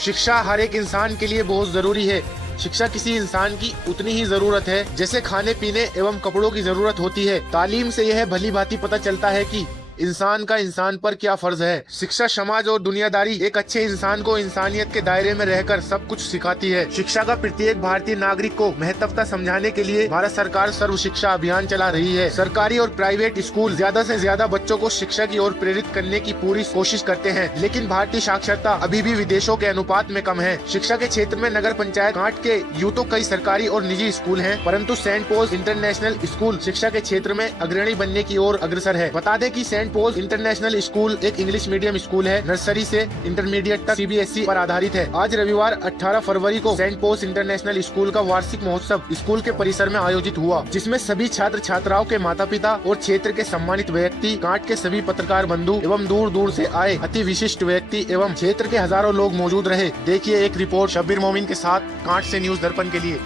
शिक्षा हर एक इंसान के लिए बहुत जरूरी है। शिक्षा किसी इंसान की उतनी ही जरूरत है जैसे खाने पीने एवं कपड़ों की जरूरत होती है। तालीम से यह भली भांति पता चलता है कि इंसान का इंसान पर क्या फर्ज है। शिक्षा समाज और दुनियादारी एक अच्छे इंसान को इंसानियत के दायरे में रहकर सब कुछ सिखाती है। शिक्षा का प्रत्येक भारतीय नागरिक को महत्वता समझाने के लिए भारत सरकार सर्व शिक्षा अभियान चला रही है। सरकारी और प्राइवेट स्कूल ज्यादा से ज्यादा बच्चों को शिक्षा की ओर प्रेरित करने की पूरी कोशिश करते हैं, लेकिन भारतीय साक्षरता अभी भी विदेशों के अनुपात में कम है। शिक्षा के क्षेत्र में नगर पंचायत कांट के यूं तो कई सरकारी और निजी स्कूल हैं, परंतु सेंट पॉल्स इंटरनेशनल स्कूल शिक्षा के क्षेत्र में अग्रणी बनने की ओर अग्रसर है। बता दें कि सेंट पॉल्स इंटरनेशनल स्कूल एक इंग्लिश मीडियम स्कूल है। नर्सरी से इंटरमीडिएट तक सीबीएसई पर आधारित है। आज रविवार 18 फरवरी को सेंट पॉल्स इंटरनेशनल स्कूल का वार्षिक महोत्सव स्कूल के परिसर में आयोजित हुआ, जिसमें सभी छात्र छात्राओं के माता पिता और क्षेत्र के सम्मानित व्यक्ति, कांट के सभी पत्रकार बंधु एवं दूर दूर से आए अति विशिष्ट व्यक्ति एवं क्षेत्र के हजारों लोग मौजूद रहे। देखिए एक रिपोर्ट शब्बीर मोमिन के साथ कांट से न्यूज दर्पण के लिए।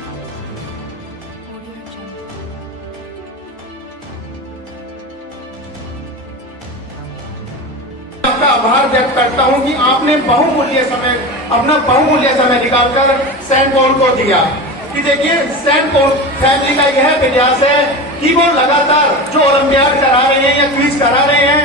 आभार व्यक्त करता हूं कि आपने अपना बहुमूल्य समय निकालकर सेंट पॉल को दिया। कि देखिए सेंट पॉल फैमिली का यह प्रयास है कि वो लगातार जो ओलंपियाड करा रहे हैं या क्विज करा रहे हैं,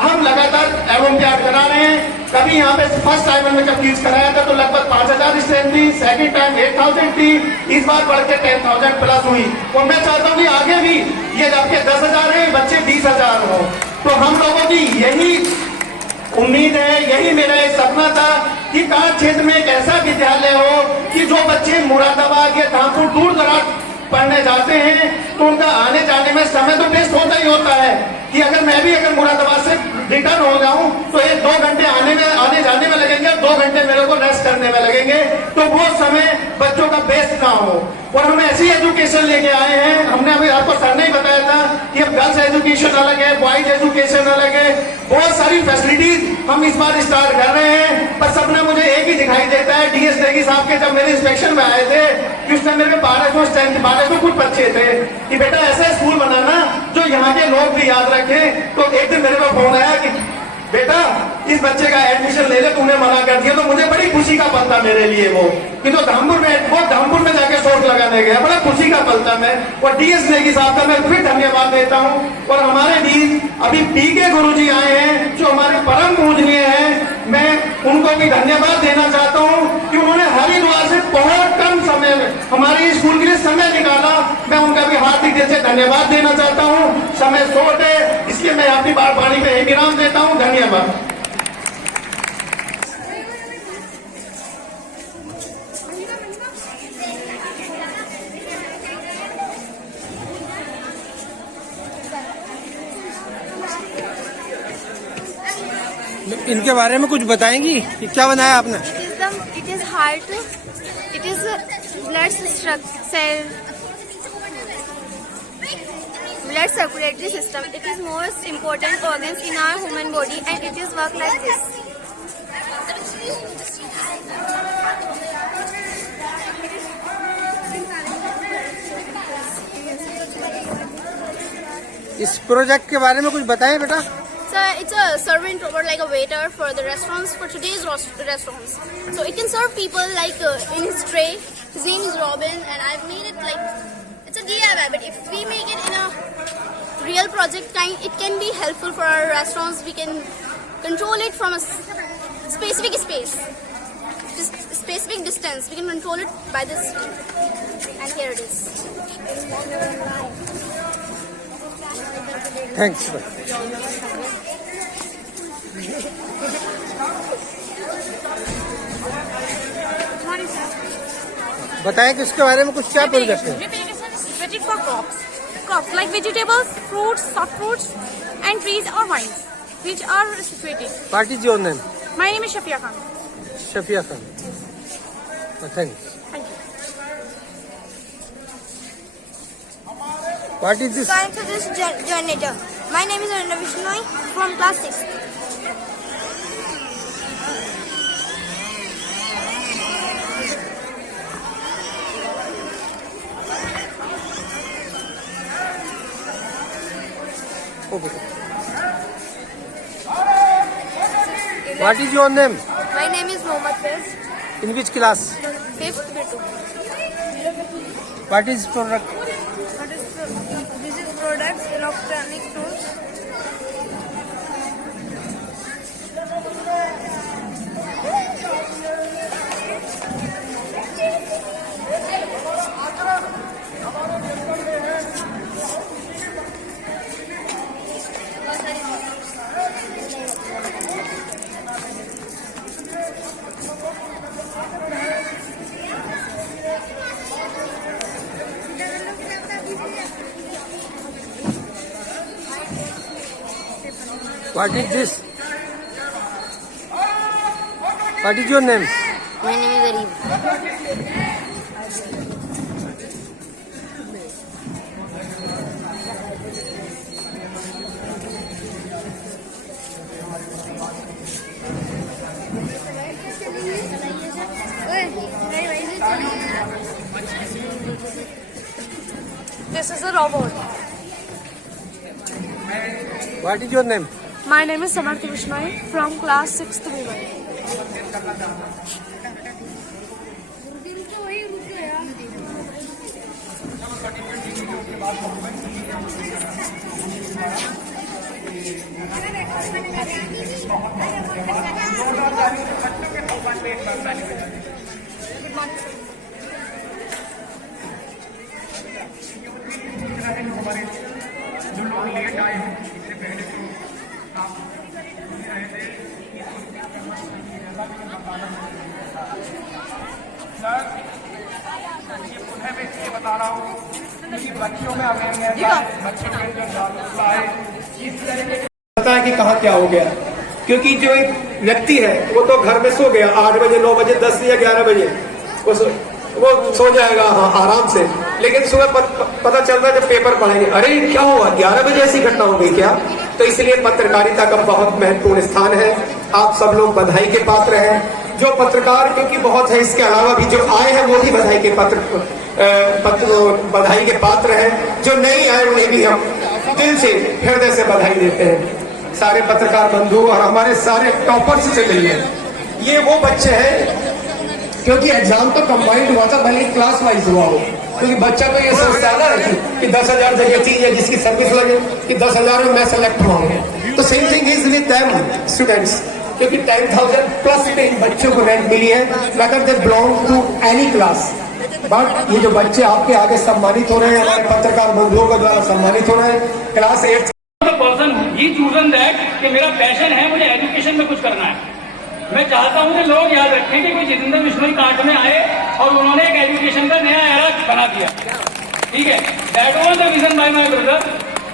हम लगातार ओलंपियाड करा रहे हैं। कभी यहाँ पे फर्स्ट टाइम में जब क्विज कराया था तो लगभग 5000 स्ट्रेंथ थी, सेकंड टाइम 8000 थी, इस बार बढ़ के 10,000 प्लस हुई। और मैं चाहता हूँ कि आगे भी ये जबकि 10,000 है, बच्चे 20,000 हो। तो हम लोगों की यही उम्मीद है, यही मेरा एक सपना था कि कांट क्षेत्र में एक ऐसा विद्यालय हो कि जो बच्चे मुरादाबाद या धामपुर दूर दराज पढ़ने जाते हैं तो उनका आने जाने में समय तो वेस्ट होता ही होता है। कि अगर मैं भी मुरादाबाद से रिटर्न हो जाऊं तो 2 घंटे आने जाने में लगेंगे, 2 घंटे मेरे को रेस्ट करने में लगेंगे, तो वो समय बच्चों का वेस्ट ना हो। और हम ऐसी एजुकेशन लेके आए हैं, हमने अभी आपको सर ने ही बताया था कि अब गर्ल्स एजुकेशन अलग है, बॉयज एजुकेशन अलग है, बहुत सारी फैसिलिटीज हम इस बार स्टार्ट कर रहे हैं। पर सपना मुझे एक ही दिखाई देता है, डीएस नेगी साहब के जब मेरे इंस्पेक्शन में आए थे कि उस टाइम मेरे 1200 कुछ बच्चे थे कि बेटा ऐसा स्कूल बनाना जो यहाँ के लोग भी याद रखें। तो एक दिन मेरे को फोन आया कि बेटा इस बच्चे का एडमिशन ले ले, तूने मना कर दिया। तो मुझे बड़ी खुशी का पल था मेरे लिए वो कि तो धामपुर में जाके सोच लगाने गया, बड़ा खुशी का पल था मैं। और डीएस नेगी साहब का मैं फिर धन्यवाद देता हूँ। और हमारे बीच अभी पीके गुरुजी आए हैं जो हमारे परम पूजनीय हैं, मैं उनको भी धन्यवाद देना चाहता हूँ कि उन्होंने हरिद्वार से बहुत कम समय में हमारे स्कूल के लिए समय निकाला। मैं उनका भी हार्दिक दिल से धन्यवाद देना चाहता हूँ। समय शॉर्ट है, इसलिए मैं अपनी बात वाणी पे विराम देता हूँ। धन्यवाद। इनके बारे में कुछ बताएंगी कि क्या बनाया आपने? It is heart. It is blood circulatory system. It is most important organs in our human body, and it is work like this. इस प्रोजेक्ट के बारे में कुछ बताएं बेटा। So it's a servant robot, like a waiter for the restaurants, for today's restaurants. So it can serve people like in his tray. His name is Robin, and I've made it like it's a DIY. But if we make it in a real project kind, it can be helpful for our restaurants. We can control it from a specific space, just specific distance. We can control it by this, and here it is. Thanks. बताएं कि इसके बारे में कुछ क्या project है। Irrigation for crops like vegetables, fruits, soft fruits, and trees or vines, which are situated. What is your name? My name is Shafia Khan. Shafia Khan. Thanks. Thank you. What is this? Going to this generator. My name is Aruna Vishnoi from class 6. Okay. What is your name? My My name is Mohammad Faiz, In which class? 5th B2. What is product? This is products, electronic tools. What is this? What is your name? My name is Arif. This is a robot. What is your name? My name is Samarthi Vishnoy from class 6th B1. पता है कि कहाँ क्या हो गया, क्योंकि जो एक व्यक्ति है वो तो घर में सो गया 8 बजे 9 बजे 10 या 11 बजे वो सो जाएगा आराम से, लेकिन सुबह पता चलता है जब पेपर पढ़ेंगे अरे क्या हुआ 11 बजे ऐसी घटना हो गई क्या। तो इसलिए पत्रकारिता का बहुत महत्वपूर्ण स्थान है। आप सब लोग बधाई के पात्र हैं। जो पत्रकार क्योंकि बहुत है, इसके अलावा भी जो आए हैं वो भी बधाई के बधाई के पात्र हैं। जो नहीं आए उन्हें भी हम दिल से हृदय से बधाई देते हैं। सारे पत्रकार बंधु और हमारे सारे टॉपर्स से मिलिए। ये वो बच्चे हैं, क्योंकि एग्जाम तो कंबाइंड हुआ था, भले क्लास वाइज हुआ हो, क्योंकि बच्चा तो ये सोचता है ना कि 10,000 जगह चीज है जिसकी सर्विस लगे कि 10,000 में मैं सेलेक्ट हुआ। तो same thing is with them students, क्योंकि 10,000 प्लस पे इन बच्चों को रैंक मिली है, whether they belong to any class. But ये जो बच्चे आपके आगे सम्मानित हो रहे हैं, हमारे पत्रकार बंधुओं के द्वारा सम्मानित हो रहे हैं, class 8 person he chosen that कि मेरा पैशन है, मुझे एजुकेशन में कुछ करना है। मैं चाहता हूं कि लोग याद रखें कि कोई जितेंद्र बिश्नोई कांट में आए और उन्होंने एक एजुकेशन का नया एरा बना दिया, ठीक है। That was the vision bye my brother.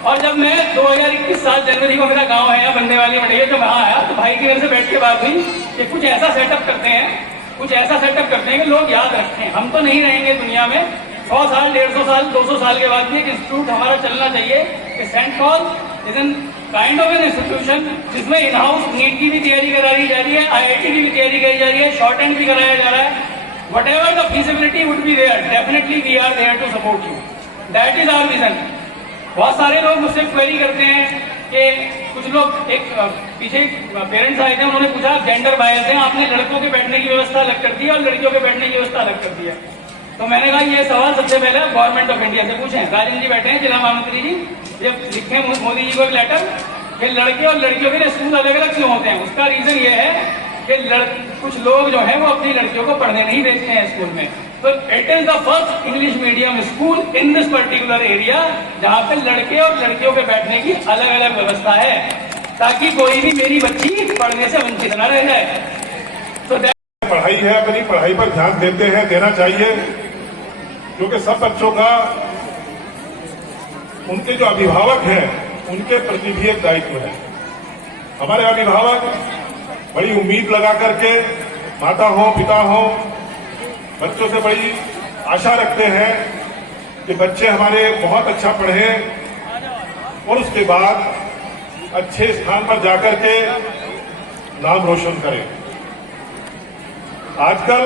और जब मैं 2021 साल जनवरी को, मेरा गांव है यहाँ बंदे वाली मंडी, जब वहां आया तो भाई की मेरे से बैठ के बात हुई कि कुछ ऐसा सेटअप करते हैं, कुछ ऐसा सेटअप करते हैं कि लोग याद रखें। हम तो नहीं रहेंगे दुनिया में, 100 साल 150 साल 200 साल के बाद भी एक इंस्टीट्यूट हमारा चलना चाहिए कि Saint Paul is an kind of an institution जिसमें इन हाउस नीट की भी तैयारी कराई जा रही है, IIT की भी तैयारी कराई जा रही है, शॉर्ट हैंड भी कराया जा रहा है। whatever the feasibility would be there, definitely we are there to support you. That is our vision. बहुत सारे लोग मुझसे क्वेरी करते हैं कि कुछ लोग एक पीछे पेरेंट्स आए थे, उन्होंने पूछा जेंडर बायस है, आपने लड़कों के बैठने की व्यवस्था अलग कर दी है और लड़कियों के बैठने की व्यवस्था अलग कर दी है। तो मैंने कहा ये सवाल सबसे पहले गवर्नमेंट ऑफ इंडिया से पूछें। राजन जी बैठे हैं, जिला महामंत्री जी, जब लिखे मोदी जी को एक लेटर कि लड़के और लड़कियों के लिए स्कूल अलग अलग क्यों होते हैं, उसका रीजन ये है कि कुछ लोग जो है वो अपनी लड़कियों को पढ़ने नहीं भेजते हैं स्कूल में। तो it is the first English medium school in this particular area जहाँ पे लड़के और लड़कियों के बैठने की अलग अलग व्यवस्था है, ताकि कोई भी मेरी बच्ची पढ़ने से वंचित न रह जाए। तो पढ़ाई है, अपनी पढ़ाई पर ध्यान देते हैं, देना चाहिए, क्योंकि सब बच्चों का उनके जो अभिभावक हैं उनके प्रति भी एक दायित्व है। हमारे अभिभावक बड़ी उम्मीद लगा करके, माता हो पिता हो, बच्चों से बड़ी आशा रखते हैं कि बच्चे हमारे बहुत अच्छा पढ़ें और उसके बाद अच्छे स्थान पर जाकर के नाम रोशन करें। आजकल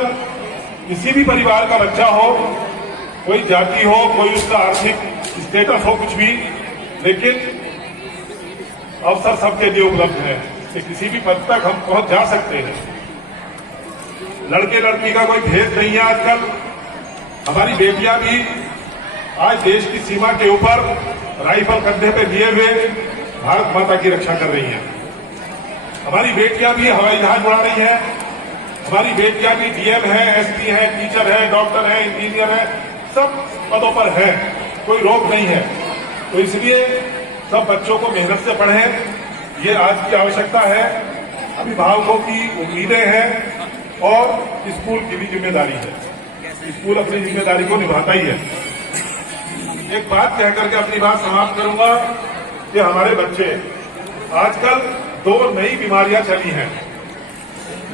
किसी भी परिवार का बच्चा हो, कोई जाति हो, कोई उसका आर्थिक स्टेटस हो, कुछ भी, लेकिन अवसर सबके लिए उपलब्ध है कि किसी भी पद तक हम पहुंच जा सकते हैं। लड़के लड़की का कोई भेद नहीं है आजकल। हमारी बेटियां भी आज देश की सीमा के ऊपर राइफल कंधे पे लिए हुए भारत माता की रक्षा कर रही हैं। हमारी बेटियां भी हवाई जहाज उड़ा रही हैं। हमारी बेटियां भी डीएम है, एसपी है, टीचर है, डॉक्टर है, इंजीनियर है, सब पदों पर है, कोई रोक नहीं है। तो इसलिए सब बच्चों को मेहनत से पढ़ें, ये आज की आवश्यकता है। अभिभावकों की उम्मीदें हैं और स्कूल की भी जिम्मेदारी है। स्कूल अपनी जिम्मेदारी को निभाता ही है। एक बात कह करके अपनी बात समाप्त करूंगा कि हमारे बच्चे आजकल 2 नई बीमारियां चली हैं।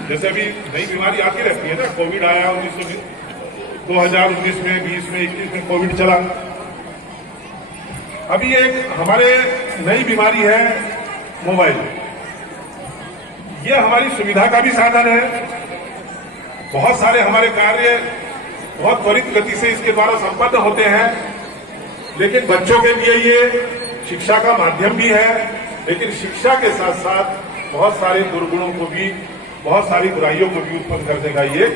जैसे अभी नई बीमारी आती रहती है ना, कोविड आया 2019 में, 20 में, 21 में कोविड चला। अभी एक हमारे नई बीमारी है मोबाइल। ये हमारी सुविधा का भी साधन है। बहुत सारे हमारे कार्य बहुत त्वरित गति से इसके द्वारा संपन्न होते हैं, लेकिन बच्चों के लिए ये शिक्षा का माध्यम भी है। लेकिन शिक्षा के साथ साथ बहुत सारे दुर्गुणों को भी, बहुत सारी बुराइयों को भी उत्पन्न करने का ये